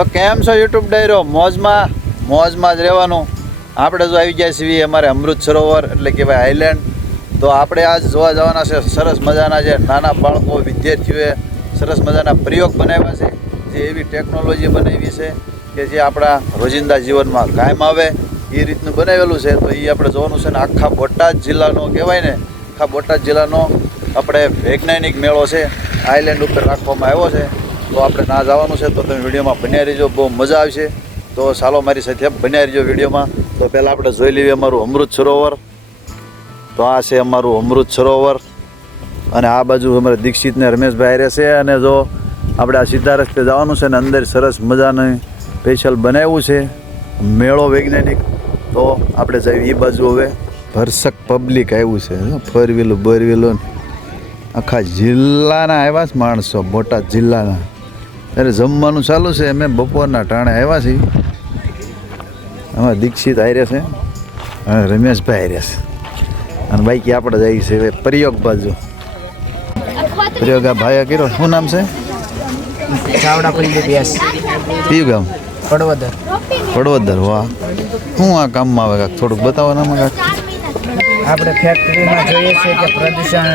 તો કેમ છો યુટ્યુબ ડાયરો? મોજમાં મોજમાં જ રહેવાનું. આપણે જો આવી ગયા છીએ અમારે અમૃત સરોવર, એટલે કે આઈલેન્ડ તો આપણે આજ જોવા જવાના છે સરસ મજાના જે નાના બાળકો, વિદ્યાર્થીઓએ સરસ મજાના પ્રયોગ બનાવ્યા છે, જે એવી ટેકનોલોજી બનાવી છે કે જે આપણા રોજિંદા જીવનમાં કાયમ આવે. એ રીતનું બનાવેલું છે, તો એ આપણે જોવાનું છે ને આખા બોટાદ જિલ્લાનો કહેવાય ને, આખા બોટાદ જિલ્લાનો આપણે વૈજ્ઞાનિક મેળો છે આઈલેન્ડ ઉપર રાખવામાં આવ્યો છે. તો આપણે ના જવાનું છે તો તમે વિડીયોમાં બન્યા રહીજો, બહુ મજા આવશે. તો ચાલો મારી સાથે બન્યા રહેજો વિડીયોમાં. તો પહેલાં આપણે જોઈ લઈએ અમારું અમૃત સરોવર. તો આ છે અમારું અમૃત સરોવર. અને આ બાજુ અમારે દીક્ષિત ને રમેશભાઈ રહેશે. અને જો આપણે આ સીધા રસ્તે જવાનું છે ને અંદર સરસ મજાનું સ્પેશિયલ બનાવ્યું છે. મેળો વૈજ્ઞાનિક. તો આપણે જઈએ એ બાજુ હવે. ભરસક પબ્લિક આવ્યું છે ફોર વ્હીલું બોર વ્હીલું આખા જિલ્લાના આવ્યા છે માણસો બોટાદ જિલ્લાના. ત્યારે જમવાનું ચાલુ છે. અમે બપોરના ટાણે આવ્યા છીએ. અમે દીક્ષિત હારે છે. અને રમેશભાઈ હારે છે. અને બાઈકી આપણે જઈએ છે હવે પ્રયોગ બાજુ. પ્રયોગ આ ભાઈએ કર્યો. શું નામ છે? ચાવડા પલ્લી કયું ગામ? પડવદર વડોદર. વાહ. શું આ કામમાં આવે કાંક થોડુંક બતાવો ને આમાં કાંઈક આપણે ફેક્ટરીમાં જોઈએ છીએ કે પ્રદૂષણ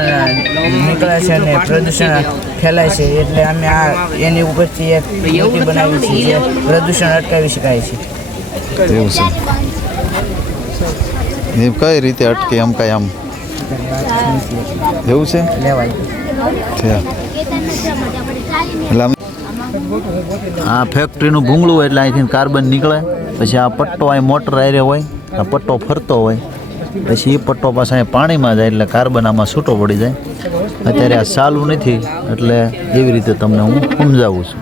નીકળે છે ને પ્રદૂષણ ફેલાય છે એટલે અમે આ એની ઉપરથી એક યુનિટી બનાવી છે જે પ્રદૂષણ અટકાવી શકાય છે. એવું છે. એ કઈ રીતે અટકે એમ કાંઈ આમ? એવું છે? આ ફેક્ટરીનું ભૂંગળું એટલે અહીંથી કાર્બન નીકળે. પછી આ પટ્ટો અહીં મોટર આરે હોય આ પટ્ટો ફરતો હોય. પછી એ પટ્ટો પાછા પાણીમાં જાય એટલે કાર્બન આમાં છૂટો પડી જાય. અત્યારે આ સાલું નથી એટલે એવી રીતે તમને હું સમજાવું છું.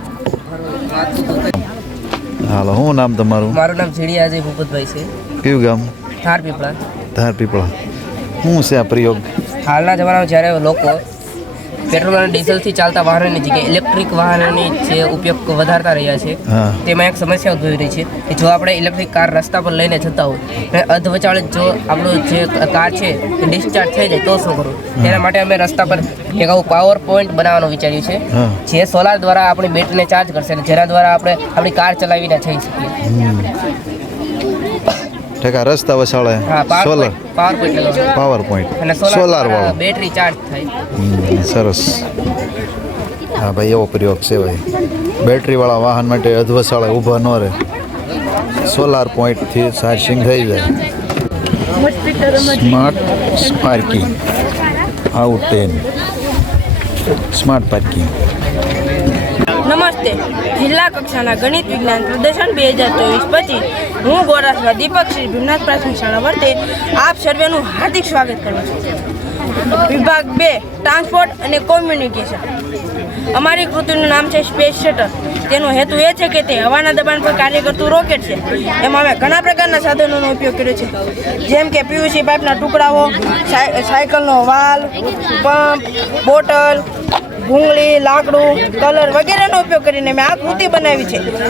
હાલો શું નામ તમારું? મારું નામ ઝીડિયા અજય ભૂપતભાઈ છે. કયું ગામ? ધાર પીપળા ધાર પીપળા શું છે આ પ્રયોગ? હાલના જમાનામાં જ્યારે લોકો પેટ્રોલ અને ડીઝલથી ચાલતા વાહનોની જગ્યાએ ઇલેક્ટ્રિક વાહનોની જે ઉપયોગ વધારતા રહ્યા છે તેમાં એક સમસ્યા ઉદ્ભવી રહી છે કે જો આપણે ઇલેક્ટ્રિક કાર રસ્તા પર લઈને જતા હોય અને અધવચાળે જો આપણું જે કાર છે એ ડિસ્ચાર્જ થઈ જાય તો શું કરવું? તેના માટે અમે રસ્તા પર એક આવું પાવર પોઈન્ટ બનાવવાનું વિચાર્યું છે જે સોલાર દ્વારા આપણી બેટરીને ચાર્જ કરશે અને જેના દ્વારા આપણે આપણી કાર ચલાવીને જઈ શકીએ. ઠેકા રસ્તા વસાળે. Solar power point power point અને સોલાર વાળો બેટરી ચાર્જ થાય. સરસ. હા ભાઈ એવો પ્રયોગ છે ભાઈ. બેટરીવાળા વાહન માટે અધવસાળે ઊભા ન રહે. સોલાર પોઈન્ટથી ચાર્જિંગ થઈ જાય. Smart parking out ten smart parking નમસ્તે. જિલ્લા કક્ષાના ગણિત વિજ્ઞાન પ્રદર્શન બે હજાર ચોવીસ પચીસ. હું ગોરાસરા દીપક શ્રી ભીમનાથ પ્રાથમિક શાળા વર્તે આપ સર્વેનું હાર્દિક સ્વાગત કરું છું. વિભાગ બે, ટ્રાન્સપોર્ટ અને કોમ્યુનિકેશન. અમારી કૃતિનું નામ છે સ્પેસ શટલ. તેનો હેતુ એ છે કે તે હવાના દબાણ પર કાર્ય કરતું રોકેટ છે. એમાં અમે ઘણા પ્રકારના સાધનોનો ઉપયોગ કર્યો છે. જેમ કે પીયુસી પાઇપના ટુકડાઓ, સાય- સાયકલનો વાલ, પંપ, બોટલ, ભૂંગળી, લાકડું, કલર વગેરેનો ઉપયોગ કરીને મેં આ કૃતિ બનાવી છે.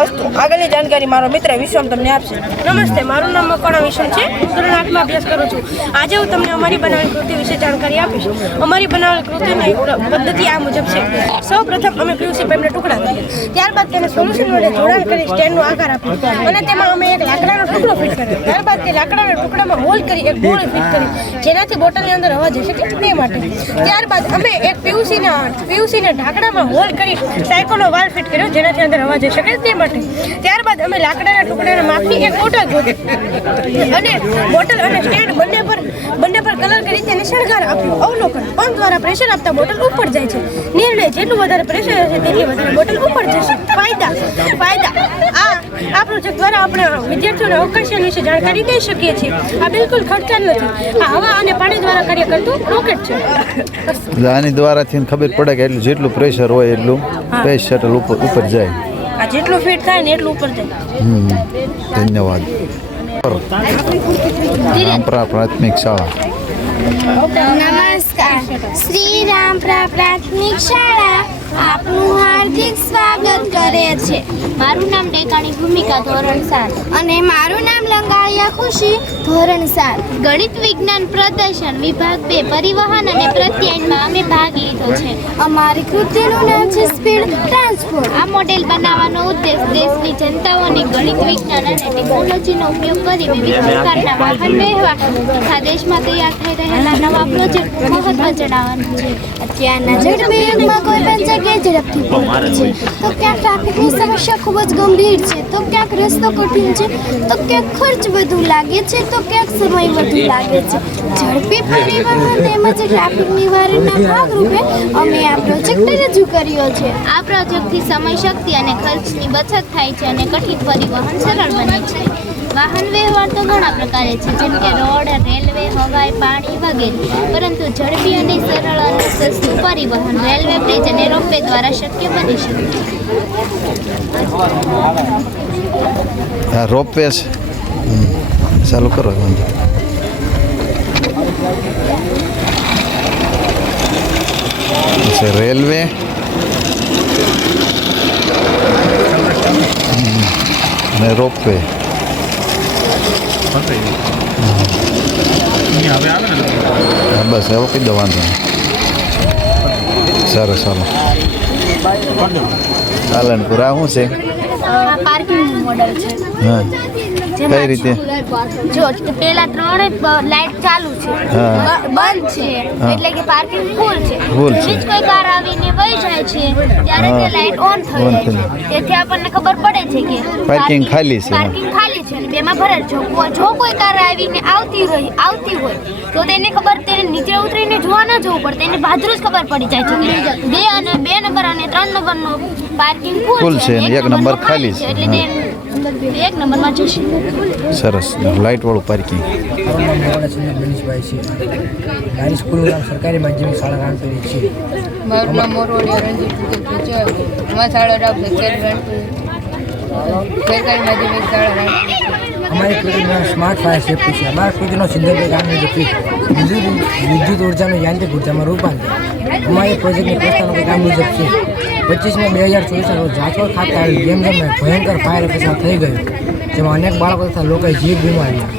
અસ્તુ આગળની જાણકારી મારો મિત્ર વિશ્વમ તમને આપશે. નમસ્તે, મારું નામ મકવાણા વિશ્વમ છે. હું ધોરણ આઠમાં અભ્યાસ કરું છું. આજે હું તમને અમારી બનાવેલી કૃતિ વિશે જાણકારી આપીશ. અમારી બનાવેલી કૃતિની પદ્ધતિ આ મુજબ છે. સૌ પ્રથમ અમે પીયુસી પાઇપના ટુકડા કરીએ. ત્યારબાદ તેને સોલ્યુશન વડે જોડાણ કરી સ્ટેન્ડનો આકાર આપ્યો અને તેમાં અમે એક લાકડાનો ટુકડો ફિટ કર્યો. ત્યારબાદ તે લાકડાના ટુકડામાં હોલ કરી એક ગોળ ફિટ કરી. જેનાથી બોટલની અંદર હવા જઈ શકે તે માટે. ત્યારબાદ અમે એક પીયુસીના પીયુસીના ઢાંકણામાં હોલ કરી સાયકોનો વાલ ફિટ કર્યો, જેનાથી અંદર હવા જઈ શકે તે માટે ત્યારબાદ અમે લાકડાના ટુકડાના માપની એક બોટલ ગોતી અને બોટલ અને સ્ટેન્ડ બંને પર બંને પર કલર કરી તેને શણગાર આપ્યો. અવલોકન. પંપ દ્વારા પ્રેશર આપતા બોટલ ઉપર જાય છે. નિર્ણય જેટલું વધારે પ્રેશર હશે તેટલી વધારે બોટલ ઉપર જશે. ફાયદા. ફાયદા. આ આ પ્રોજેક્ટ દ્વારા આપણે વિદ્યાર્થીઓને અવકાશન વિશે જાણકારી દઈ શકીએ છીએ. આ બિલકુલ ખર્ચાળ નથી. આ હવા અને પાણી દ્વારા કાર્ય કરતું રોકેટ છે. આની દ્વારાથી ખબર પડે કે એટલું જેટલું પ્રેશર હોય એટલું સ્પેસ શટલ ઉપર ઉપર જાય. જેટલું ફિટ થાય ને એટલું ઉપર જાય. ધન્યવાદ. રામપરા પ્રાથમિક શાળા. નમસ્કાર. શ્રી રામપરા પ્રાથમિક શાળા. સ્વાગત છે. મારું નામ ડેકાણી ભૂમિકા ધોરણ સાત. અને મારું નામ લંગાળિયા ખુશી ધોરણ સાત. ગણિત વિજ્ઞાન પ્રદર્શન વિભાગ બે પરિવહન અને પ્રત્યાયનમાં અમે ભાગ લીધો છે. અમારી કૃતિનું નામ છે સ્પીડ ટ્રાન્સપોર્ટ આ મોડેલ બનાવવાનો ઉદ્દેશ દેશની જનતાઓને ગણિત વિજ્ઞાન અને ટેકનોલોજીનો ઉપયોગ કરી વિવિધ પ્રકારના વાહન વ્યવહાર તથા દેશમાં તૈયાર થઈ રહેલા નવા પ્રોજેક્ટ મહત્વ જણાવવાનું છે. અત્યારના ઝડપી યુગમાં કોઈ પણ જગ્યાએ ઝડપથી પહોંચે છે. તો ક્યાંક ટ્રાફિકની સમસ્યા ખૂબ જ ગંભીર છે. તો ક્યાંક રસ્તો કઠિન છે, તો ક્યાંક ખર્ચ વધુ લાગે છે, તો ક્યાંક સમય વધુ લાગે છે. ઝડપી પરિવહન તેમજ ટ્રાફિક નિવારણના ભાગરૂપે અમે આ પ્રોજેક્ટ રજૂ કર્યો છે. આ પ્રોજેક્ટથી સમય, શક્તિ અને ખર્ચની બચત થાય છે અને કઠિન પરિવહન સરળ બને છે. વાહન વ્યવહાર તો ઘણા પ્રકારે છે. જેમ કે રોડ, રેલવે, હવાઈ, પાણી વગેરે. પરંતુ ઝડપી અને સરળ અને સસ્તું પરિવહન રેલવે, બ્રિજ અને રોપવે દ્વારા શક્ય બની શકે. રોપવે ચાલુ કરો રેલવે. રોપવે. બસ એવો કઈ દો વાંધો નહીં. સારું ચાલો પૂરા શું છે? પાર્કિંગ મોડલ છે. હા. કઈ રીતે? જો પેલા ત્રણે લાઈટ ચાલુ છે. બંધ છે. એટલે કે પાર્કિંગ ફૂલ છે. ફૂલ છે. કોઈ કાર આવીને વહી જાય છે ત્યારે તે લાઈટ ઓન થઈ જાય છે. તેથી આપણને ખબર પડે છે કે પાર્કિંગ ખાલી છે. પાર્કિંગ ખાલી છે. તેમાં ભરેલ જો જો કોઈ કાર આવીને આવતી રહી આવતી હોય તો તેને ખબર તેને નીચે ઉતરીને જોવા ન જવું પડે. તેને ભાદરું જ ખબર પડી જાય. છે બે અને બે નંબર અને ત્રણ નંબરનો પાર્કિંગ ફૂલ છે. એક નંબર ખાલી છે. એટલે એક નંબરમાં જશે. સરસ. લાઇટવાળું પાર્કિંગ. ગણેશભાઈ છે મારી સ્કૂલનું નામ સરકારી માધ્યમિક શાળા રાણપુરી છે મારું નામ મોરવાડી રણજીત છે અમારી શાળા રામ સરકારી રાણપુર સરકારી માધ્યમિક શાળા રાણપુર અમારી કૃતિનું સ્માર્ટ ફાયર સેફ્ટી છે. અમારા પેઢીનો સિદ્ધાંત ગામની મુજબ વિદ્યુત વિદ્યુત ઉર્જાનું યાંત્રિક ઉર્જામાં રૂપાંતર. અમારી પ્રોજેક્ટની પ્રસ્તાવના કામ મુજબ છે. પચીસ મે બે હજાર ચોવીસના રોજ જાચોર ખાતે જેમ ઝોનમાં ભયંકર ફાયર અકસ્માત થઈ ગયું, જેમાં અનેક બાળકો તથા લોકોએ જીવ ગુમાવ્યા.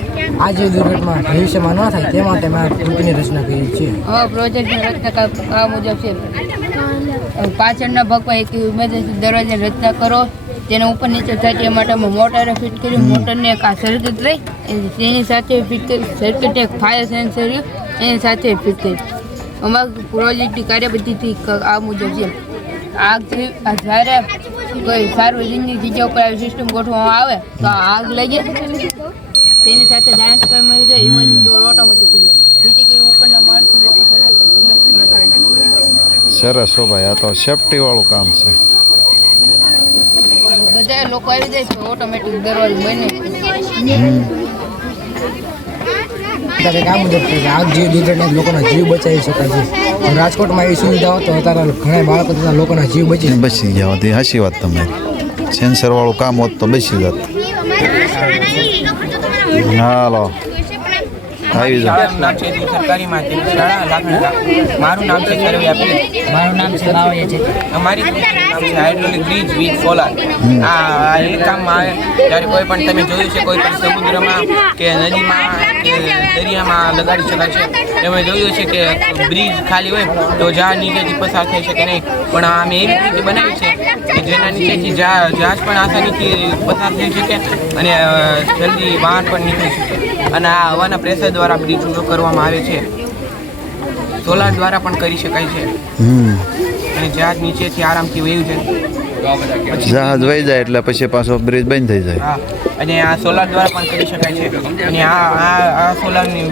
આ જે દુર્ઘટના ભવિષ્યમાં ન થાય તે માટે આ કૃતિની રચના કરી છે. અમારા પ્રોજેક્ટની રચના આ મુજબ છે. પાછળના ભાગમાં એક ઇમરજન્સી દરવાજાની રચના કરો. તેને ઉપર નીચે થાય તે માટે અમે મોટરે ફિટ કરી મોટરને એક આ સર્કિટ લઈ તેની સાથે ફિટ કરી સર્કિટ એક ફાયર સેન્સર એની સાથે ફિટ કરી. અમારી પ્રોજેક્ટની કાર્યપદ્ધતિ આ મુજબ છે. આગ જ્યારે કોઈ સાર્વજનિક જગ્યા ઉપર આવી સિસ્ટમ ગોઠવવામાં આવે તો આગ લાગે. તેની સાથે જાણ કરવામાં આવી જાય ઇમરજન્સી ડોર ઓટોમેટિક ખુલે જેથી કરી ઉપરના માળથી લોકો સરસ હો ભાઈ આ તો સેફટીવાળું કામ છે. બધા લોકો આવી જાય છે ઓટોમેટિક દરવાજો બને. કામ આગ જીવ લોકોના જીવ બચાવી શકાય છે. રાજકોટમાં એવી સુવિધા હોત તો અત્યારે ઘણા બાળકો તથા લોકોના જીવ બચી. બચી ગયા હોત એ હાચી વાત તમારી. સેન્સરવાળું કામ હોત તો બચી જાત. હાલો. જાઓ. નામ છે સરકારી માધ્યમિક શાળા લાખણી મારું નામ છે મારું નામ છે બાવળિયા છે અમારી નામ છે હાઇડ્રોલિક બ્રિજ વીજ સોલાર. આ આ એ કામમાં આવે. જ્યારે કોઈ પણ તમે જોયું છે કોઈ પણ સમુદ્રમાં કે નદીમાં કે દરિયામાં લગાડી શકાય છે. તમે જોયું છે કે બ્રિજ ખાલી હોય તો જહાજ નીચેથી પસાર થઈ શકે નહીં. પણ આ અમે એવી રીતે બનાવી છે કે જેના નીચેથી જા- જહાજ પણ આસાનીથી પસાર થઈ શકે અને જલ્દી વાહન પણ નીકળી શકે. અને આ હવાના પ્રેશર દ્વારા બ્રિજ ઊભો કરવામાં આવે છે. સોલાર દ્વારા પણ કરી શકાય છે. અને જહાજ નીચેથી આરામથી વહ્યું છે જહાજ વહી જાય એટલે પછી પાછો બ્રિજ બંધ થઈ જાય. અને આ સોલાર દ્વારા પણ કરી શકાય છે. અને આ આ આ સોલારની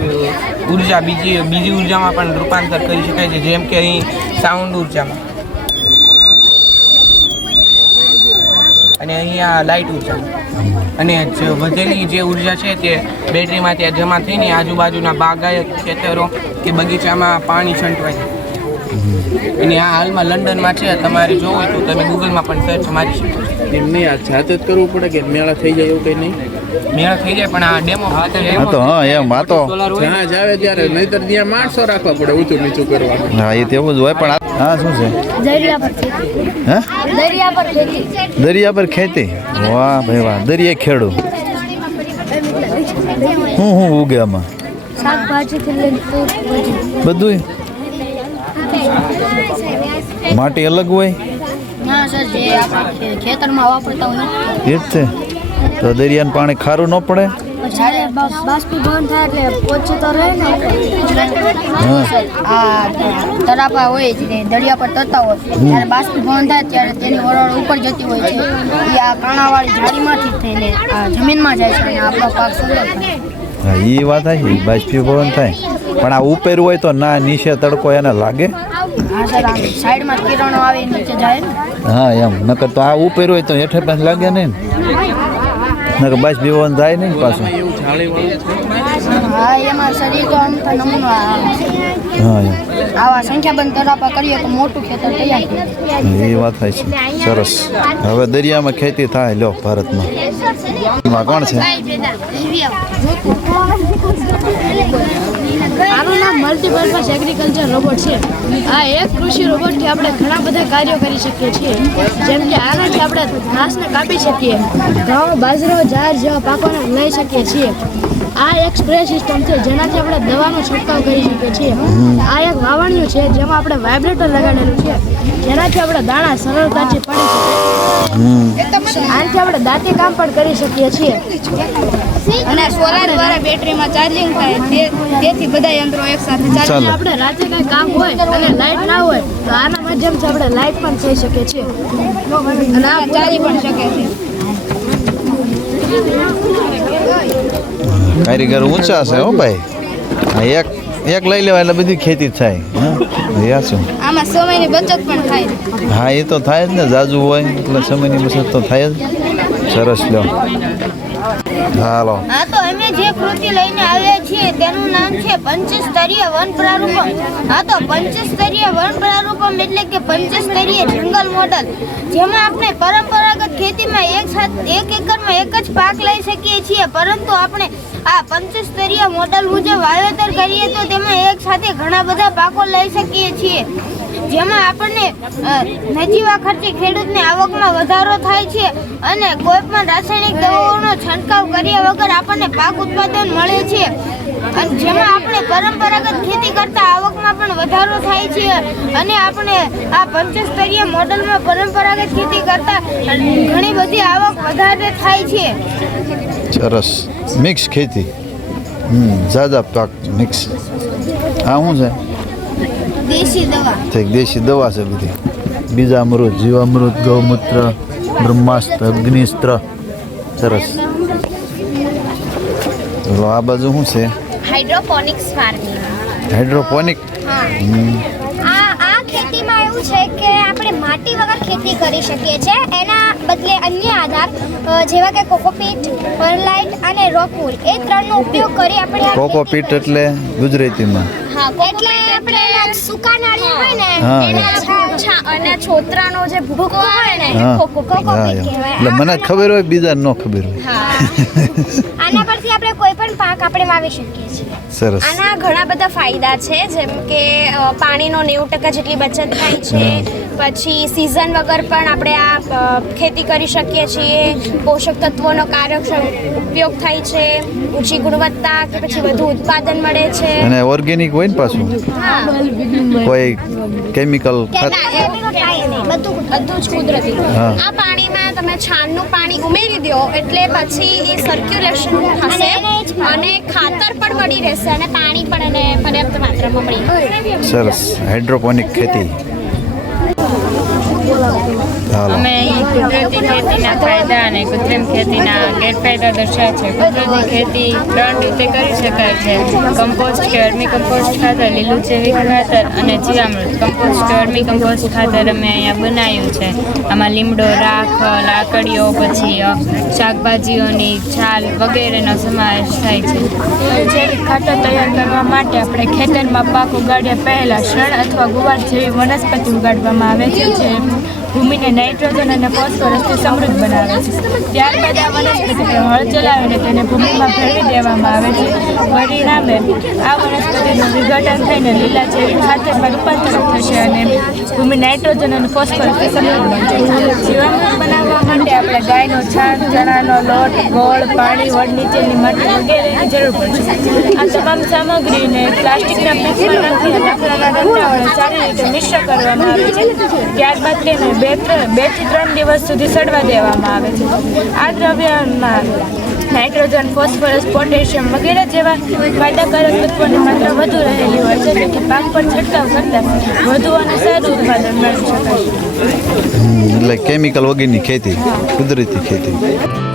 ઊર્જા બીજી બીજી ઉર્જામાં પણ રૂપાંતર કરી શકાય છે. જેમ કે અહીં સાઉન્ડ ઉર્જામાં. અને અહીંયા લાઇટ ઊર્જા. અને વધેલી જે ઊર્જા છે તે બેટરીમાં ત્યાં જમા થઈને આજુબાજુના બાગાયત ખેતરો કે બગીચામાં પાણી છંટવાય અને આ હાલમાં લંડનમાં છે. તમારે જોવું તો તમે ગૂગલમાં પણ સર્ચ મારી શકો આ જાતે જ કરવું પડે કે મેળા થઈ જાય એવું કંઈ નહીં? મેળ થઈ જાય પણ આ ડેમો હા તો હા એમ આ તો જ્યાં જ ત્યારે નહીતર ત્યાં માણસો રાખવા પડે ઊંચું નીચું કરવાનું. હા એ તેવું જ હોય પણ હા શું છે? દરિયા પર હે? દરિયા પર ખેતી. દરિયા પર ખેતી? વાહ ભાઈ વાહ દરિયે ખેડો હું હું ઉગે આમાં? બધું બધું માટી અલગ હોય? ના સર જે આપણે ખેતરમાં વાપરતા હોય એ જ છે. તો દરિયાનું પાણી ખારું ન પડે? બાષ્પીભવન થાય એટલે ઓછું તો રહે ને. આ તરાપા હોય જે દરિયા પર તરતા હોય. ત્યારે બાષ્પીભવન થાય ત્યારે તેની વરોળ ઉપર જતી હોય છે. એ આ કાણાવાળી જાળીમાંથી થઈને જમીનમાં જાય છે અને આપણો પાક સુંદર થાય. હા એ વાત આવી બાષ્પીભવન થાય. પણ આ ઉપર હોય તો ના નીચે તડકો એને લાગે? હા સાઈડમાં કિરણો આવે નીચે જાય હા એમ. નકર તો આ ઉપર હોય તો હેઠે પાસે લાગે નહીં ને બસ બાષ્પીભવન થાય નહીં પાછું. હા એમાં સર એ તો આમ તો નમૂનો હા આવા સંખ્યાબંધ તરાપા કરીએ તો મોટું ખેતર તૈયાર એ વાત થાય છે. સરસ. હવે દરિયામાં ખેતી થાય લો ભારતમાં. એમાં કોણ છે? આનું નામ મલ્ટીપર્પઝ એગ્રીકલ્ચર રોબોટ છે. આ એક કૃષિ રોબોટથી આપણે ઘણા બધા કાર્યો કરી શકીએ છીએ. જેમ કે આનાથી આપણે ઘાસને કાપી શકીએ, ઘઉં, બાજરો જાર જેવા પાકોને લઈ શકીએ છીએ. આ એક સ્પ્રે સિસ્ટમ છે જેનાથી આપણે દવાનો છંટકાવ કરી શકીએ છીએ. આ એક વાવણિયું છે જેમાં આપણે વાઇબ્રેટર લગાડેલું છે. જેનાથી આપણે દાણા સરળતાથી પડી શકીએ આનાથી આપણે દાંતી કામ પણ કરી શકીએ છીએ. અને સોલાર દ્વારા બેટરીમાં ચાર્જિંગ થાય તેથી બધા યંત્રો એકસાથે ચાલે આપણે રાતે કંઈ કામ હોય અને લાઈટ ના હોય તો આના માધ્યમથી આપણે લાઈટ પણ થઈ શકે છે અને ચાલી પણ શકે છે. કારીગર ઊંચા છે હો ભાઈ. એક એક લઈ લેવા એટલે બધી ખેતી થાય. શું આમાં સમયની બચત પણ થાય. હા એ તો થાય જ ને જાજુ હોય એટલે સમયની બચત તો થાય જ. સરસ લ્યો. હાલો. હા તો અમે જે કૃતિ લઈને આવ્યા છીએ તેનું નામ છે પંચસ્તરીય વન પ્રારૂપમ. હા તો પંચસ્તરીય વન પ્રારૂપમ એટલે કે પંચસ્તરીય જંગલ મોડલ, જેમાં આપણે પરંપરાગત ખેતીમાં એક સાથ, એક એકરમાં એક જ પાક લઈ શકીએ છીએ. પરંતુ આપણે આ પંચસ્તરીય મોડલ મુજબ વાવેતર કરીએ તો તેમાં એક સાથે ઘણા બધા પાકો લઈ શકીએ છીએ. જેમાં આપણને નજીવા ખર્ચે ખેડૂતને આવકમાં વધારો થાય છે અને કોઈ પણ રાસાયણિક દવાઓનો છંટકાવ કર્યા વગર આપણને પાક ઉત્પાદન મળે છે. જેમાં આપણે પરંપરાગત ખેતી કરતા આવકમાં પણ વધારો થાય છે અને આપણે આ પંચસ્તરીય મોડલમાં પરંપરાગત ખેતી કરતા ઘણી બધી આવક વધારે થાય છે. સરસ. મિક્સ ખેતી. જાજા પાક મિક્સ આ શું છે? દેશી દવા. દેશી દવા છે બધી. બીજામૃત જીવામૃત ગૌમૂત્ર બ્રહ્માસ્ત્ર અગ્નિસ્ત્ર. સરસ. આ બાજુ શું છે? હાઇડ્રોપોનિક્સ ફાર્મિંગ હાઇડ્રોપોનિક આ આ ખેતીમાં એવું છે કે આપણે માટી વગર ખેતી કરી શકીએ છીએ. એના બદલે અન્ય આધાર જેવા કે કોકોપીટ પરલાઇટ અને રોકવુલ એ ત્રણનો ઉપયોગ કરી આપણે કોકોપીટ એટલે ગુજરાતીમાં. હા એટલે આપણે સુકા નાળિયેર હોય ને એના અને છોતરાનો જે ભૂકો હોય ને હા. કોકો એટલે મને ખબર હોય બીજા ન ખબર હોય. આના પરથી આપણે કોઈ પણ પાક આપણે વાવી શકીએ છીએ. સરસ. આના ઘણા બધા ફાયદા છે જેમ કે પાણીનો નેવું ટકા જેટલી બચત થાય છે. પછી સિઝન વગર પણ આપણે આ ખેતી કરી શકીએ છીએ. પોષક તત્વોનો કાર્યક્ષમ ઉપયોગ થાય છે. ઊંચી ગુણવત્તા કે પછી વધુ ઉત્પાદન મળે છે. અને ઓર્ગેનિક હોય ને પાછું? કોઈ કેમિકલ. ખાત બધું બધું જ કુદરતી. આ પાણીમાં તમે છાણનું પાણી ઉમેરી દો એટલે પછી એ સર્ક્યુલેશન થશે અને ખાતર પણ મળી રહેશે અને પાણી પણ એને પર્યાપ્ત માત્રામાં મળી સરસ. હાઇડ્રોપોનિક ખેતી. અમે કુદરતી ખેતીના ફાયદા અને કૃત્રિમ ખેતીના ગેરફાયદા દર્શાવે છે. કુદરતી ખેતી ત્રણ રીતે કરી શકાય છે. કમ્પોસ્ટ કે અર્મી કમ્પોસ્ટ ખાતર, લીલું જૈવિક ખાતર અને જીવામૃત. કમ્પોસ્ટ કે અર્મી કમ્પોસ્ટ ખાતર અમે અહીંયા બનાવ્યું છે. આમાં લીમડો, રાખ, લાકડીઓ, પછી શાકભાજીઓની છાલ વગેરેનો સમાવેશ થાય છે. જૈવિક ખાતર તૈયાર કરવા માટે આપણે ખેતરમાં પાક ઉગાડ્યા પહેલાં શણ અથવા ગુવાર જેવી વનસ્પતિ ઉગાડવામાં આવે છે. જે ભૂમિને નાઇટ્રોજન અને ફોસ્ફરસથી સમૃદ્ધ બનાવે છે. ત્યારબાદ આ વનસ્પતિને હળ ચલાવીને તેને ભૂમિમાં ભેળવી દેવામાં આવે છે. પરિણામે આ વનસ્પતિનું વિઘટન થઈને લીલા જેવી ખાતરમાં રૂપાંતરિત થશે અને ભૂમિ નાઇટ્રોજન અને ફોસ્ફરસથી સમૃદ્ધ બનશે. જીવામૃત બનાવવા માટે આપણે ગાયનો છાણ ચણાનો લોટ, ગોળ, પાણી, વડ નીચેની માટી વગેરેની જરૂર પડશે આ તમામ સામગ્રીને પ્લાસ્ટિકના પીસમાં નાખી લાકડાના ડંડા સારી રીતે મિશ્ર કરવામાં આવે છે. ત્યારબાદ તેને બે બેથી ત્રણ દિવસ સુધી સડવા દેવામાં આવે છે. આ દ્રવ્યમાં નાઇટ્રોજન, ફોસ્ફરસ, પોટેશિયમ વગેરે જેવા ફાયદાકારક તત્વોની માત્રા વધુ રહેલી હોય છે, તેથી પાક પર છંટકાવ કરતાં વધુ અને સારું ઉત્પાદન મેળવી શકાય એટલે કેમિકલ વગેરેની ખેતી, કુદરતી ખેતી.